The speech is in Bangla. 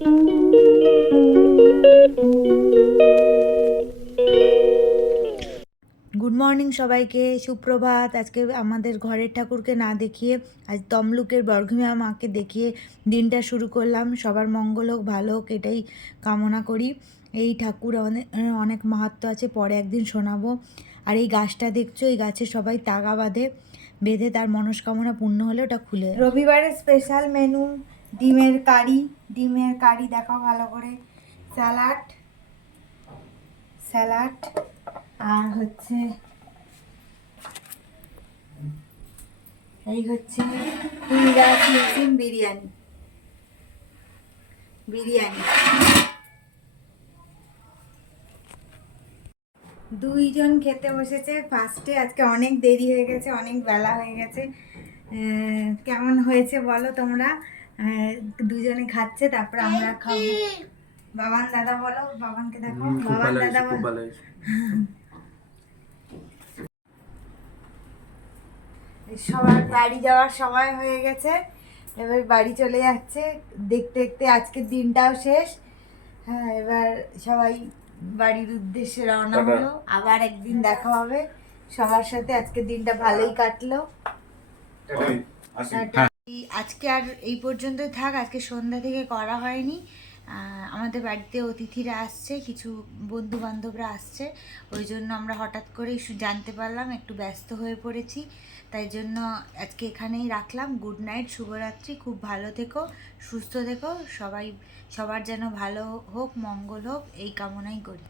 গুড মর্নিং সবাইকে, সুপ্রভাত। আজকে আমাদের ঘরের ঠাকুরকে না দেখিয়ে আজ তমলুকের বর্গভীমা মাকে দেখিয়ে দিনটা শুরু করলাম। সবার মঙ্গল হোক, ভালো হোক, এটাই কামনা করি। এই ঠাকুর অনেক অনেক মাহাত্ম্য আছে, পরে একদিন শোনাবো। আর এই গাছটা দেখছো, এই গাছে সবাই তাগা বেঁধে তার মনস্কামনা পূর্ণ হলে ওটা খুলে। রবিবারের স্পেশাল মেনু ডিমের কারি দেখাও ভালো করে, স্যালাড স্যালাড আর হচ্ছে এই হচ্ছে বিরিয়ানি বিরিয়ানি। দুইজন খেতে বসেছে ফার্স্টে। আজকে অনেক দেরি হয়ে গেছে, অনেক বেলা হয়ে গেছে। কেমন হয়েছে বলো তোমরা? দুজনে খাচ্ছে, তারপর আমরা খাবো। বাবান দাদা বলো, বাবানকে দেখো, বাবান দাদা বলো। সবার বাড়ি যাওয়ার সময় হয়ে গেছে, এবার বাড়ি চলে যাচ্ছে। দেখতে দেখতে আজকের দিনটাও শেষ। হ্যাঁ, এবার সবাই বাড়ির উদ্দেশ্যে রওনা হলো। আবার একদিন দেখা হবে সবার সাথে। আজকের দিনটা ভালোই কাটলো। আজকে আর এই পর্যন্তই থাক। আজকে সন্ধ্যা থেকে করা হয়নি। আমাদের বাড়িতে অতিথিরা আসছে, কিছু বন্ধু বান্ধবরা আসছে, ওই জন্য আমরা হঠাৎ করেই জানতে পারলাম, একটু ব্যস্ত হয়ে পড়েছি। তাই জন্য আজকে এখানেই রাখলাম। গুড নাইট, শুভরাত্রি। খুব ভালো থেকো, সুস্থ থেকো সবাই। সবার যেন ভালো হোক, মঙ্গল হোক, এই কামনাই করি।